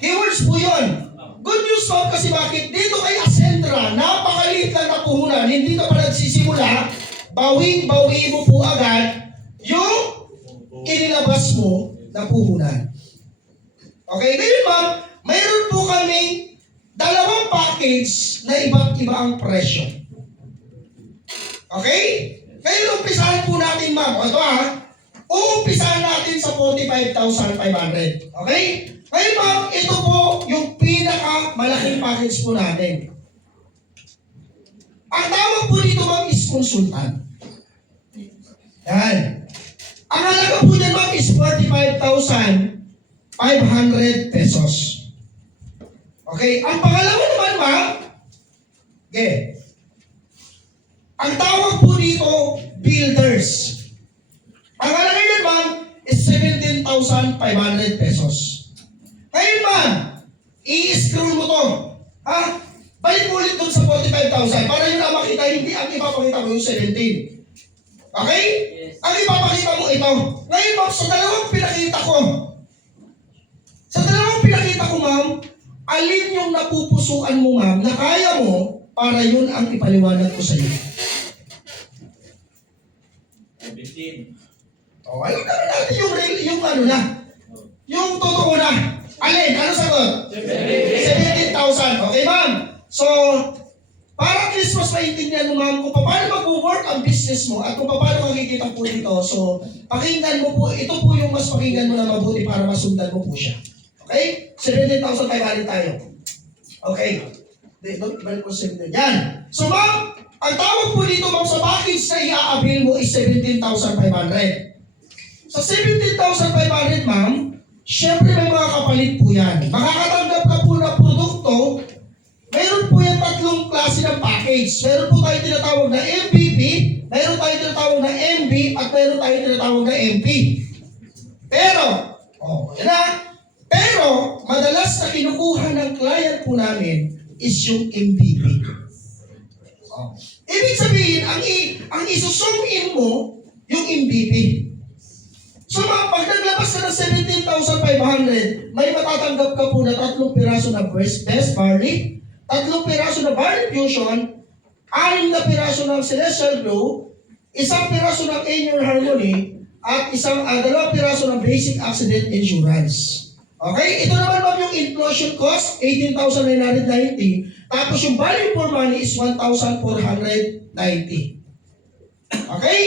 Keywords po yun. Good news, ma'am, kasi bakit? Dito kay Ascentra, napakaliit lang na puhunan. Hindi ka pa nagsisimula, bawing-bawi mo po agad yung inilabas mo na puhunan. Okay, ngayon ma'am, mayroon po kaming dalawang package na iba't iba ang presyo. Okay? Ngayon, umpisahan po natin, ma'am. Ito uumpisahan natin sa 45,500. Okay? Ngayon, ma'am, ito po yung pinaka-malaking package po natin. Ang tawag po dito, ma'am, is consultant. Yan. Ang halaga po niyan, ma'am, is 45,500 pesos. Okay, ang pangalawa naman, ma'am, okay. Ang tawag po dito, builders. Ang halaga yan, ma'am, is 17,500 pesos. Ngayon, ma'am, i-scroll mo to. Ha? Balik mo ulit dun sa 45,000 para yun ang makita, hindi ang ipapakita mo yung 17. Okay? Yes. Ang ipapakita mo ito. Ngayon, ma'am, sa dalawang pinakita ko, ma'am, alin yung napupusuan mo, ma'am, na kaya mo para yun ang ipaliwanag ko sa iyo? 17. O, alam naman natin yung ano na. Yung totoo na. Alin? Ano sagot? 17,000. Okay, ma'am? So, para Christmas maintindihan mo, ma'am, kung paano mag-work ang business mo at kung paano makikita po dito. So, pakinggan mo po, ito po yung mas pakinggan mo na mabuti para masundan mo po siya. Okay? 17,500 tayo. Okay. Balik ko 17. Yan. So, ma'am, ang tawag po dito, ma'am, sa package na i-a-avail mo is 17,500. Sa 17,500, ma'am, syempre may mga kapalit po yan. Makakatanggap ka po ng produkto. Mayroon po yan tatlong klase ng package. Mayroon po tayo tinatawag na MVP, mayroon tayo tinatawag na MB, at mayroon tayo tinatawag na MP. Pero, yan na. Pero, madalas na kinukuha ng client po namin is yung MVP. Ibig sabihin, ang isusum in mo, yung MVP. So, pag naglabas ka ng 17,500, may matatanggap ka po na 3 piraso na best barley, 3 piraso na barley fusion, 6 na piraso ng celestial glow, 1 piraso ng in your harmony, at 2 piraso ng basic accident insurance. Okay? Ito naman ma'am yung inflation cost, 18,990. Tapos yung value for money is 1,490. Okay?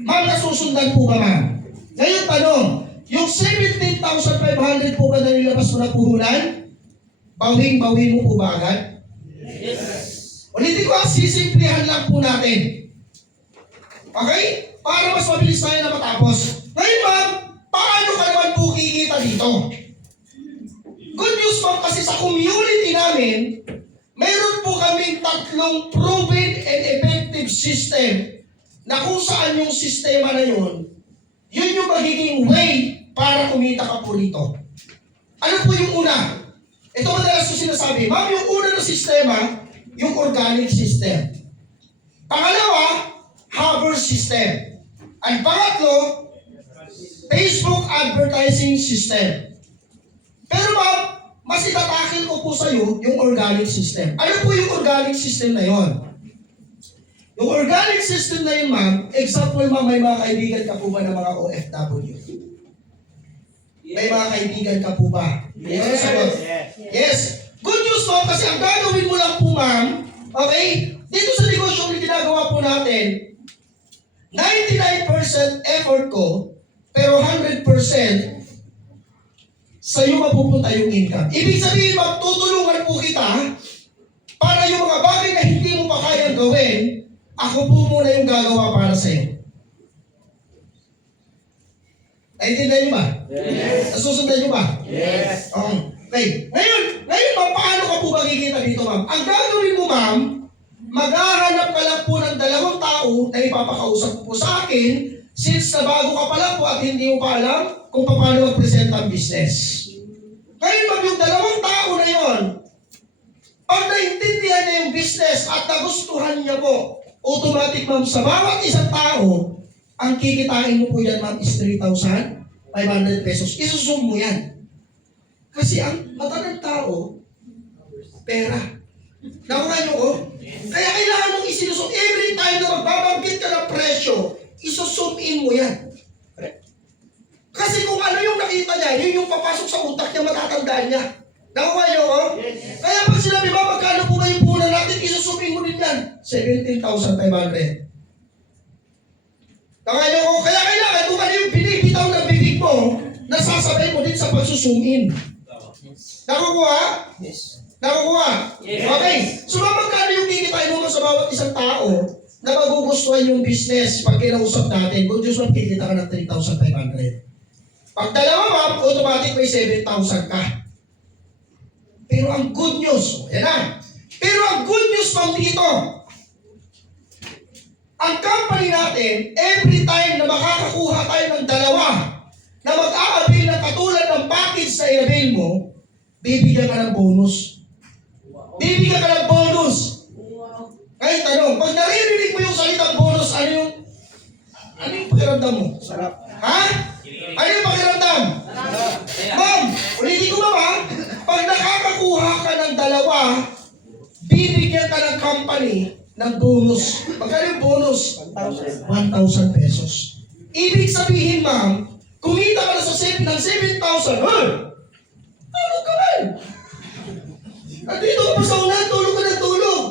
Ma'am, nasusundan po ba ma'am? Ngayon tanong, yung 17,500 po ba na nilabas mo na puhunan? Bawing-bawi mo po ba agad? Ulitin ko, sisimplihan lang po natin. Okay? Para mas mabilis tayo na matapos. Ngayon ma'am, paano ka naman po kikita dito? Good news ma'am, kasi sa community namin, mayroon po kaming tatlong proven and effective system na kung saan yung sistema na yun yung magiging way para kumita ka po rito. Ano po yung una? Ito madalas ko sinasabi, ma'am, yung una na sistema, yung organic system. Pangalawa, Hover system. Ang pangatlo, Facebook advertising system. Pero ma'am, mas itatakil ko po sa iyo yung organic system. Ano po yung organic system na yon? Yung organic system na yun, ma'am, example ma'am, may mga kaibigan ka po ba ng mga OFW? May mga kaibigan ka po ba? Yes. Yes. Good news ma'am, kasi ang gagawin mo lang po ma'am, okay, dito sa negosyo na ginagawa po natin, 99% effort ko, pero 100% sa iyo mapupunta yung income. Ibig sabihin, magtutulungan po kita para yung mga bagay na hindi mo pa kayang gawin, ako po muna yung gagawa para sa iyo. Naintindihan niyo ba? Yes. Nasusundan niyo ba? Yes. Okay. Ngayon ma'am, paano ka po makikita dito ma'am? Ang gagawin mo ma'am, maghahanap ka lang po ng dalawang tao na ipapakausap po sa akin since na bago ka pa lang po at hindi mo pa alam kung paano mag-present ang business. Ngayon ma'am, yung dalawang tao na yon, pag naintindihan niya yung business at nagustuhan niya po, automatic ma'am, sa bawat isang tao, ang kikitain mo po yan ma'am is 3,500 pesos. Isusum mo yan. Kasi ang mata ng tao, pera. Nakuha niyo ko? Kaya kailangan mong isinusum. Every time na magbabanggit ka ng presyo, isusum in mo yan. Kasi kung ano yung nakita niya, yun yung papasok sa utak niya, matatandaan niya. Nakuha niyo ko? Kaya pag sinabi ba, magkano po ba yung punan natin, isusum in mo din yan. 17,500. Nakuha niyo ko? Kaya kailangan kung ano yung binibitaw ng bibig mo, nasasabay mo din sa pagsusum in. Nakukuha? Yes. Nakukuha? Yes. Okay. So magkano yung kikitain mo sa bawat isang tao na magugustuhan yung business pag kinausap natin? Kung Diyos ma'am, kikita ka ng 3,500. Pag dalawa ma'am, automatic may 7,000 ka. Pero ang good news, yan na. Pero ang good news ma'am dito, ang company natin, every time na makakakuha tayo ng dalawa na mag-a-avail ng katulad ng package na i-avail mo, bibigyan ka ng bonus. Bibigyan ka ng bonus. Ngayon tanong, pag naririnig mo yung salitang bonus, ano yung pakiramdam mo? Sarap. Ha? Ano yung pakiramdam? Ma'am, ulitin ko ba? Pag nakakakuha ka ng dalawa, bibigyan ka ng company ng bonus. Magkano yung bonus? 1,000. 1,000 pesos. Ibig sabihin, ma'am, kumita ka na sa ng 7,000. Tulog ka man. At dito ka pa sa unan, tulog ka ng tulog.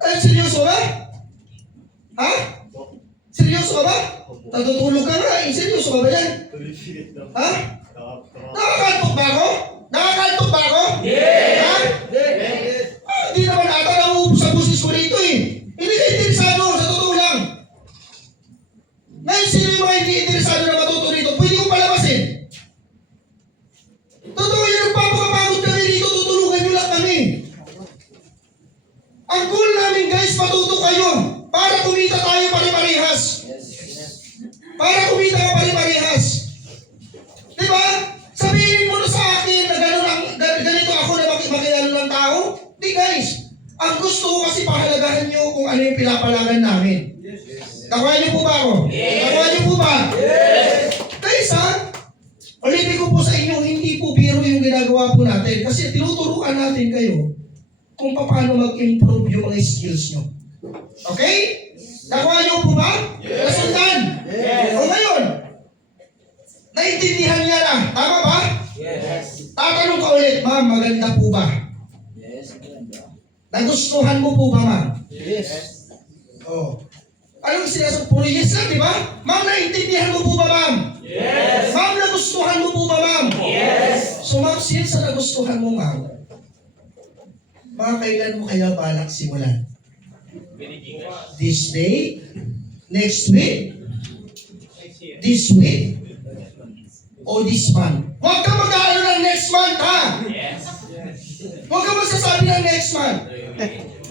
Ay, seryoso ba? Ha? Seryoso ka ba? Natutulog ka nga, seryoso ka ba yan? Ha? Nakakantok ba ako? Nakakantok ba ako? Yes! Ha? Yes! Hindi naman ata nauubos ang busis ko rito eh. Hindi ka interesado, sa totoo lang. Ngayon, sino yung mga hindi interesado na matuto rito? Pwede kong palabasin. Totoo yun, nagpapakapagod kami rito, tutulungan nyo lang kami. Ang goal namin guys, matuto kayo para kumita tayo pare-parehas. Para kumita ka pare-parehas. Diba? Sabihin mo na sa akin na ganito ako na makilala ng tao. Di guys, ang gusto ko kasi pahalagahan nyo kung ano yung pinapalagan namin. Nakuha niyo po ba ako? Nakuha niyo po ba? Guys ha, ulitin ko po sa inyo, hindi po biro yung ginagawa po natin kasi tinuturuan natin kayo kung paano mag-improve yung mga skills nyo. Okay? Nakuha niyo po ba? Nasundan? O ngayon, naintindihan niya na. Tama ba? Yes. Tatanong ka ulit, ma'am, maganda po ba? Yes. Nagustuhan mo po ba, ma'am? Yes. Oh. Anong sinasabi? Puro yes lang, di ba? Ma'am, naintindihan mo po ba, ma'am? Yes. Ma'am, nagustuhan mo po ba, ma'am? Yes. So, ma'am, since sa nagustuhan mo, ma'am, mga kailan mo kaya balak simulan? This day? Next week? This week? O this month? Huwag ka mag-aano ng next month, ha? Yes. Huwag ka magsasabi ng next month.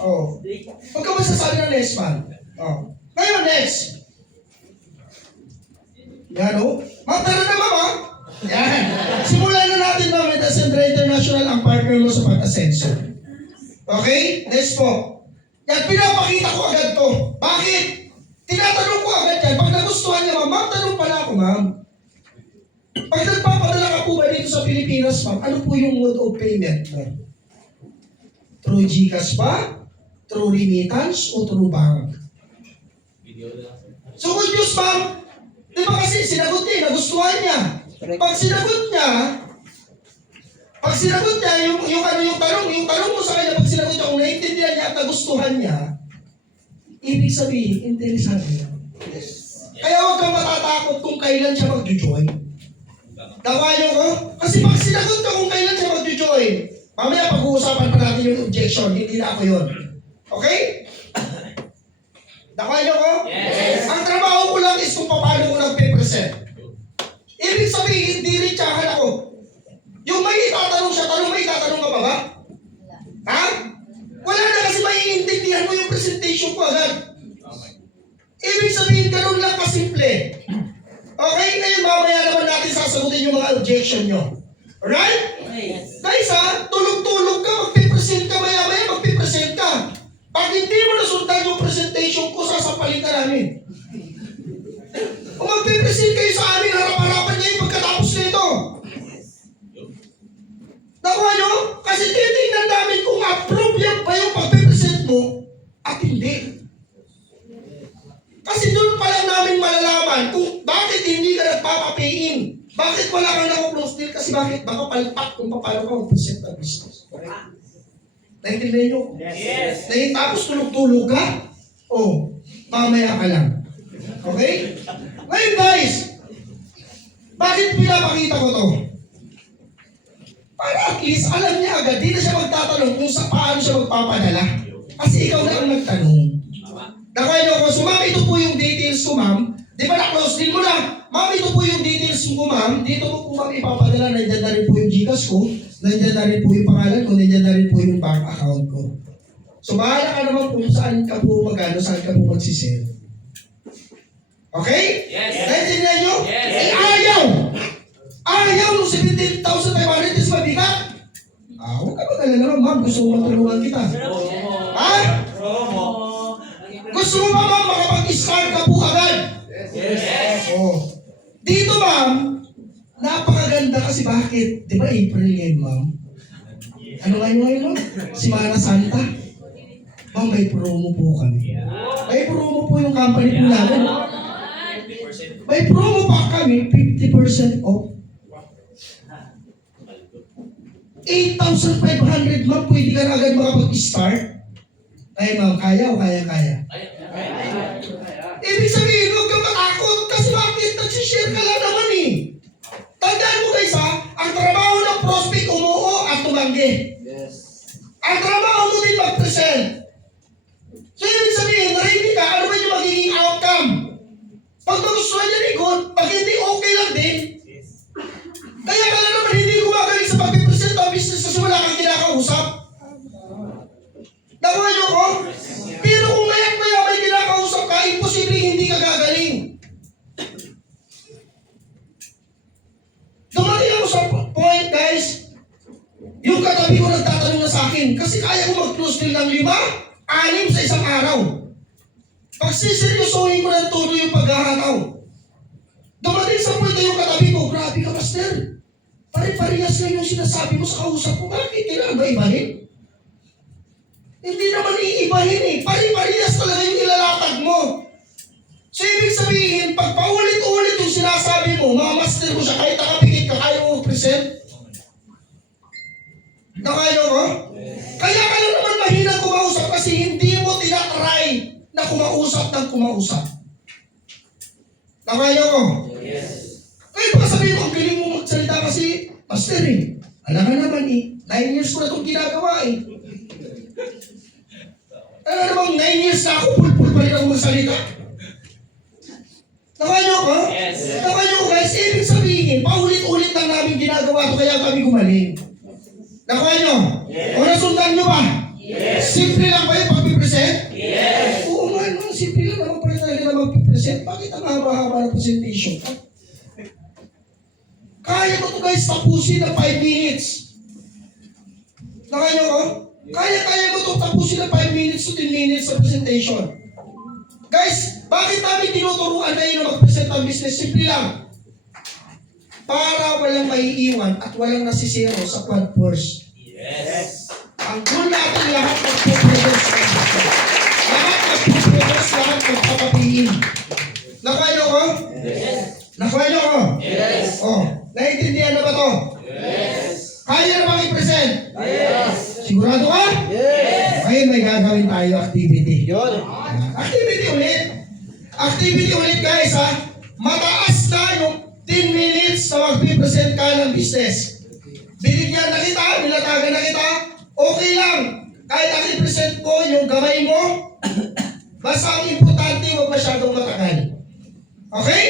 Oh. Huwag ka magsasabi ng next month. Oh. Ngayon, next. Yan, oh. Ma'am, tara na, ma'am, ha? Yan. Simulan na natin, ma'am, with Ascendra International ang partner mo sa pag-asenso. Okay? Next po. Yan, pinapakita ko agad to. Bakit? Tinatanong ko agad yan. Pag nagustuhan niya, ma'am, tanong pala ako, ma'am. Pag nagpapadala ka po ba dito sa Pilipinas, ma'am, ano po yung mode of payment mo? Through GCash ba? Through remittance o through bank? So good news, ma'am. Di ba kasi sinagot niya, nagustuhan niya. Pag sinagot niya, yung tanong mo sa kanya, pag sinagot niya, kung naiintindihan niya at nagustuhan niya, ibig sabihin, interesado niya. Kaya huwag kang matatakot kung kailan siya mag-join. Tawa niyo ko? Kasi pag sinagot ka kung kailan siya mag-join, mamaya pag-uusapan pa natin yung objection, hindi na ako yun. Okay? Tawa niyo ko? Yes. Ang trabaho ko lang is kung paano ko nagpe-present. Ibig sabihin, hindi rin tsahan ako. Yung may itatanong siya, may itatanong ka pa ba? Ha? Wala na kasi maiintindihan mo yung presentation ko agad. Ibig sabihin, ganun lang kasimple. Okay, ngayon mamaya naman natin sasagutin yung mga objection nyo. Alright? Guys ha, tulog-tulog ka, magpipresent ka, maya-maya magpipresent ka. Pag hindi mo nasundan yung presentation ko, sasampalin ka namin. Kung magpipresent kayo sa amin, harap-harapan niya yung pagkatapos nito. Nakuha nyo? Kasi titingnan namin kung approve ba yung pagpipresent mo at hindi. Kasi doon pa lang namin malalaman kung bakit hindi ka nagpapapayin. Bakit wala kang naku-close deal? Kasi bakit? Baka palpak kung paano ka mag-present ng business. Naintindihan nyo? Yes. Tapos tulog-tulog ka? Oh, mamaya ka lang. Okay? Ngayon guys, bakit pinapakita ko to? Para at least alam niya agad, di na siya magtatanong kung sa paano siya magpapadala. Kasi ikaw na ang nagtanong. Nakaya niyo ako, so ma'am, ito po yung details ko, ma'am. Di ba na-close deal mo na? Ma'am, ito po yung details ko, ma'am. Dito mo po ma'am ipapadala, nandiyan na rin po yung GCash ko, nandiyan na rin po yung pangalan ko, nandiyan na rin po yung bank account ko. So bahala ka naman kung saan ka po magano, saan ka po magsisend. Okay? Yes. Naintindihan niyo? Yes. Eh, ayaw! Ayaw nung 17,500 is mabigat. Huwag ka mag-alala, ma'am. Gusto mo matulungan kita. Ha? Gusto mo ba, ma'am, makapag-start ka po agad? Yes. Oh. Dito, ma'am, napakaganda kasi bakit? Di ba April ngayon, ma'am? Ano ngayon, ma'am? Semana Santa. Ma'am, may promo po kami. May promo po yung company po namin. May promo pa kami, 50% off. 8,500, ma'am, pwede ka na agad makapag-start. Kaya, ma'am, kaya o kaya-kaya? Ibig sabihin, huwag kang matakot kasi bakit? Nagsishare ka lang naman eh. Tandaan mo guys ha, ang trabaho ng prospect umuo at tumanggi. Yes. Ang trabaho mo din mag-present. So ibig sabihin, ready ka, ano ba yung magiging outcome? Pag magustuhan niya ni God, pag hindi okay lang din. Kaya ka lang naman hindi gumagaling sa pag-present ang business kasi wala kang kinakausap. Nakuha niyo ko? Pero kung ngayon may kinakausap ka, imposibleng hindi ka gagaling. Dumating ako sa point, guys. Yung katabi ko nagtatanong na sa akin, kasi kaya ko mag-close deal ng 5, 6 sa isang araw. Pag siseryosohin ko ng todo yung paghahanaw. Dumating sa point na yung katabi ko, grabe ka, Master. Pare-parehas lang yung sinasabi mo sa kausap ko. Bakit? Kailangan ba ibahin? Hindi naman iibahin eh. Pare-parehas talaga yung ilalatag mo. So ibig sabihin, pag paulit-ulit yung sinasabi mo, mga master mo siya, kahit nakapikit ka, kaya mo present. Nakayo ko? Kaya ka lang naman mahinang kumausap kasi hindi mo tinatry na kumausap ng kumausap. Nakayo ko? Kaya baka sabihin ko, ang galing mo magsalita kasi, Pastor alam ka naman 9 years ko na itong ginagawa Alam namang 9 years na ako, pulpul pa rin ako magsalita. Nakayo ko? Nakayo ko guys, ibig sabihin, paulit-ulit lang namin ginagawa ito kaya kami gumaling. Nakayo? O nasundan nyo ba? Simple lang ba yung pag-present? Oo nga, no? Simple lang naman pala talaga na mag-present. Bakit ang haba-haba ng presentation? Kaya mo ito guys tapusin ng 5 minutes. Nakayo ko? Kaya mo ito tapusin ng 5 minutes to 10 minutes sa presentation. Guys, bakit namin tinuturuan kayo na mag-present ng business? Simple lang. Para walang maiiwan at walang nasisiro sa quad force. Ang goal natin lahat magpo-progress. Lahat magpo-progress, lahat magpapapiin. Nakayo ko? Nakayo ko? Oh, naiintindihan na ba to? Kaya na bang i-present? Sigurado ka? Ngayon may gagawin tayo activity. Activity ulit. Activity ulit guys Mataas na yung 10 minutes na mag-present ka ng business. Binigyan na kita, nilatagan na kita, okay lang. Kahit ang i-present ko yung kamay mo, basta ang importante huwag masyadong matagal. Okay?